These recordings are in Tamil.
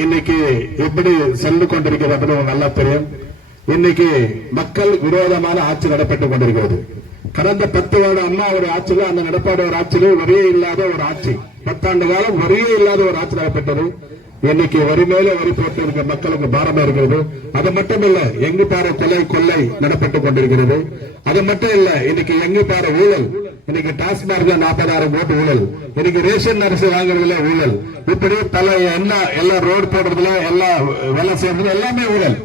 இன்னைக்கு எப்படி சென்று கொண்டிருக்கிறது நல்லா தெரியும். இன்னைக்கு மக்கள் விரோதமான ஆட்சி நடைபெற்றுக் கொண்டிருக்கிறது. கடந்த பத்து வருட அம்மாவுடைய ஆட்சியில அந்த நடப்பாடு ஒரு ஆட்சியில வரியே இல்லாத ஒரு ஆட்சி. பத்தாண்டு காலம் வரியே இல்லாத ஒரு ஆட்சி நடைபெற்றது. இன்னைக்கு வரி மேல வரி போட்டு இருக்க மக்களுக்கு பாரமா இருக்கிறது. அது மட்டும் இல்ல எங்கு பாரு கொலை கொள்ளை நடைபெற்றுக் கொண்டிருக்கிறது. அது மட்டும் இல்ல இன்னைக்கு எங்கு பாரு ஊழல் இன்னைக்கு டாஸ்மார்க்ல நாற்பதாயிரம் கோடி ஊழல். இன்னைக்கு ரேஷன் அரிசி வாங்குறதுல ஊழல். இப்படி பல என்ன எல்லாம் ரோடு போடுறதுல எல்லாம் வேலை செய்யறதுல எல்லாமே ஊழல்.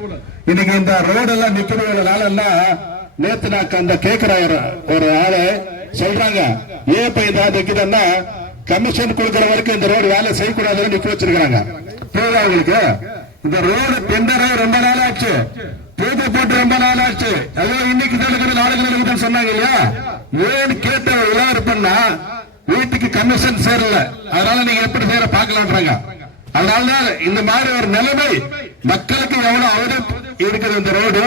இன்னைக்கு இந்த ரோடு எல்லாம் நிக்கிறதுனால நேத்து நான் அந்த கேக்குற ஒரு ஆளு சொல்றாங்க ஏன் இப்ப இந்த நிக்குதுன்னா கமிஷன் கொடுக்கற வரைக்கும் இந்த ரோடு வேலை செய்யக்கூடாதுன்னு நிக்க வச்சிருக்காங்க போதா உங்களுக்கு? இந்த ரோடு டெண்டரே ரொம்ப நாள் ஆச்சு. பூஜை போட்டு ரொம்ப நாள் ஆச்சு இன்னைக்கு நடக்குது நாளைக்கு நடக்குதுன்னு சொன்னாங்க இல்லையா? ஏன்னு கேட்ட விளையாடு பண்ணா? வீட்டுக்கு கமிஷன் சேரல. அதனால நீங்க எப்படி சேர பாக்கலான்றாங்க அதனாலதான் இந்த மாதிரி ஒரு நிலைமை மக்களுக்கு எவ்வளவு அவரும் இருக்குது இந்த ரோடு.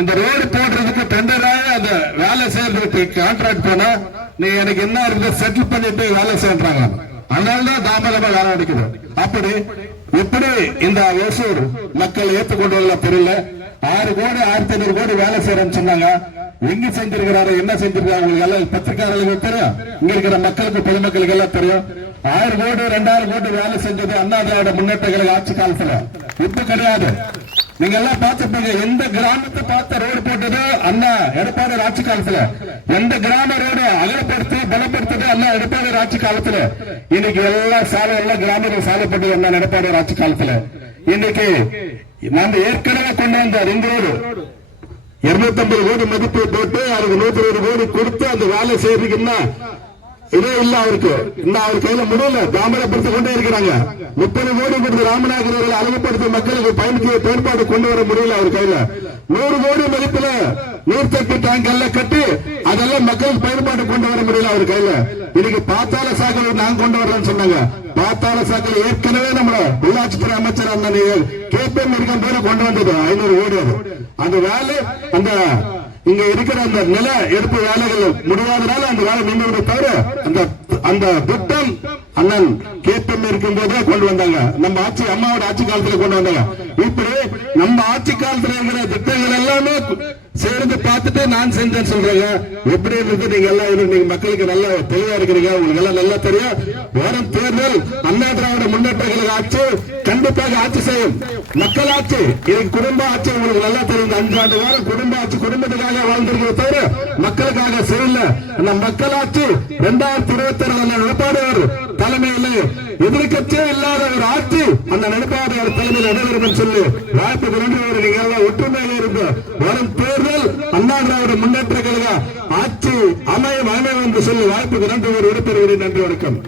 இந்த ரோடு போடுறதுக்கு டெண்டராக அந்த வேலை செய்யறதுக்கு கான்ட்ராக்ட் போனா நீ எனக்கு என்ன இருக்குது செட்டில் பண்ணிட்டு வேலை செய்யறாங்க. அதனாலதான் தாமதமா வேலை நடக்குது. அப்படி எப்படி இந்த ஒசூர் மக்கள் ஏற்றுக்கொண்டுள்ள பொருளை ஆறு கோடி ஆயிரத்தி ஐநூறு கோடி வேலை செய்யறேன்னு சொன்னாங்க. எங்க செஞ்சிருக்கிறாரு என்ன செஞ்சிருக்காரு உங்களுக்கு எல்லாம் பத்திரிகையாளர்களுக்கு தெரியும். இங்க இருக்கிற மக்களுக்கு பொதுமக்களுக்கு எல்லாம் தெரியும். ஆயிரம் கோடி ரெண்டாயிரம் கோடி வேலை செஞ்சது அண்ணா திராவிட முன்னேற்ற கழக ஆட்சி காலத்துல. இப்ப கிடையாது. நீங்க எல்லாம் பார்த்துருப்பீங்க எந்த கிராமத்தை பார்த்த ரோடு போட்டது அண்ணா எடப்பாடி ஆட்சி காலத்துல. எந்த கிராம ரோடு அகலப்படுத்தி பலப்படுத்தது அண்ணா எடப்பாடி ஆட்சி காலத்துல. இன்னைக்கு எல்லா சாலை எல்லாம் கிராமங்கள் சாலைப்பட்டது அண்ணா எடப்பாடி ஆட்சி காலத்துல. இன்னைக்கு நாங்க ஏற்கனவே கொண்டு வந்த ரிங் ரோடு இருநூத்தி ஐம்பது கோடி மதிப்பு போட்டு அவருக்கு நூத்தி இருபது கோடி கொடுத்து அந்த வேலை செய்யறதுக்குன்னா இதே இல்ல அவருக்கு. இன்னும் அவர் கையில முடியல. தாமதப்படுத்தி கொண்டே இருக்கிறாங்க. முப்பது கோடி கொடுத்து ராமநாதபுரம் அவர்கள் அழகுபடுத்தி மக்களுக்கு பயணிக்க பயன்பாடு கொண்டு வர முடியல அவர் கையில. நூறு கோடி மதிப்புல நீர்த்தட்டு டேங்க் எல்லாம் கட்டி அதெல்லாம் மக்களுக்கு பயன்பாடு கொண்டு வர முடியல. அவர் கையில இன்னைக்கு பாத்தாள சாக்கடை நாங்க கொண்டு வரலன்னு சொன்னாங்க. பாத்தாள சாக்கடை ஏற்கனவே நம்மள உள்ளாட்சித்துறை அமைச்சர் அந்த கேபிஎம் இருக்கும் போது கொண்டு வந்தது ஐநூறு கோடி அது. அந்த வேலை அந்த இங்க இருக்கிற அந்த நில எடுப்பு வேலைகள் முடியாதனால அந்த வேலை நின்று தவிர அந்த அந்த திட்டம் அண்ணன் கேட்டம் இருக்கும் போதே கொண்டு வந்தாங்க. நம்ம ஆட்சி அம்மாவோட ஆட்சி காலத்துல கொண்டு வந்தாங்க. இப்படி நம்ம ஆட்சி காலத்துல இருக்கிற திட்டங்கள் எல்லாமே சேர்ந்து பார்த்துட்டு நான் செஞ்சேன்னு சொல்றேங்க. எப்படி இருந்து நீங்க எல்லாம் இருந்து நீங்க மக்களுக்கு நல்லா தெளிவா இருக்கிறீங்க. உங்களுக்கு எல்லாம் நல்லா தெரியும். வரும் தேர்தல் அண்ணா திராவிட முன்னேற்ற கழக ஆட்சி கண்டிப்பாக ஆட்சி செய்யும். மக்கள் ஆட்சி இது குடும்ப ஆட்சி உங்களுக்கு நல்லா தெரியும். அஞ்சாண்டு அஞ்சு ஆண்டு வாரம் குடும்ப ஆட்சி குடும்பத்துக்காக வாழ்ந்திருக்கிறத தவிர மக்கள் சரியில்லை அந்த மக்கள் இரண்டாயிரத்தி இருபத்தி ஆறு நடப்பாடுவார் தலைமையில் எதிர்கட்சியே இல்லாத ஒரு ஆட்சி அந்த நடப்பாடுவார் தலைமையில் நடைபெறும் சொல்லி வாய்ப்பு நன்றி நீங்க எல்லாம் இருந்து வரும் தேர்தல் அண்ணா திராவிட முன்னேற்ற கழக ஆட்சி அமையும் அமையும் என்று சொல்லி வாய்ப்புக்கு நன்றி ஒரு விடுப்பெறுகிறேன் நன்றி வணக்கம்.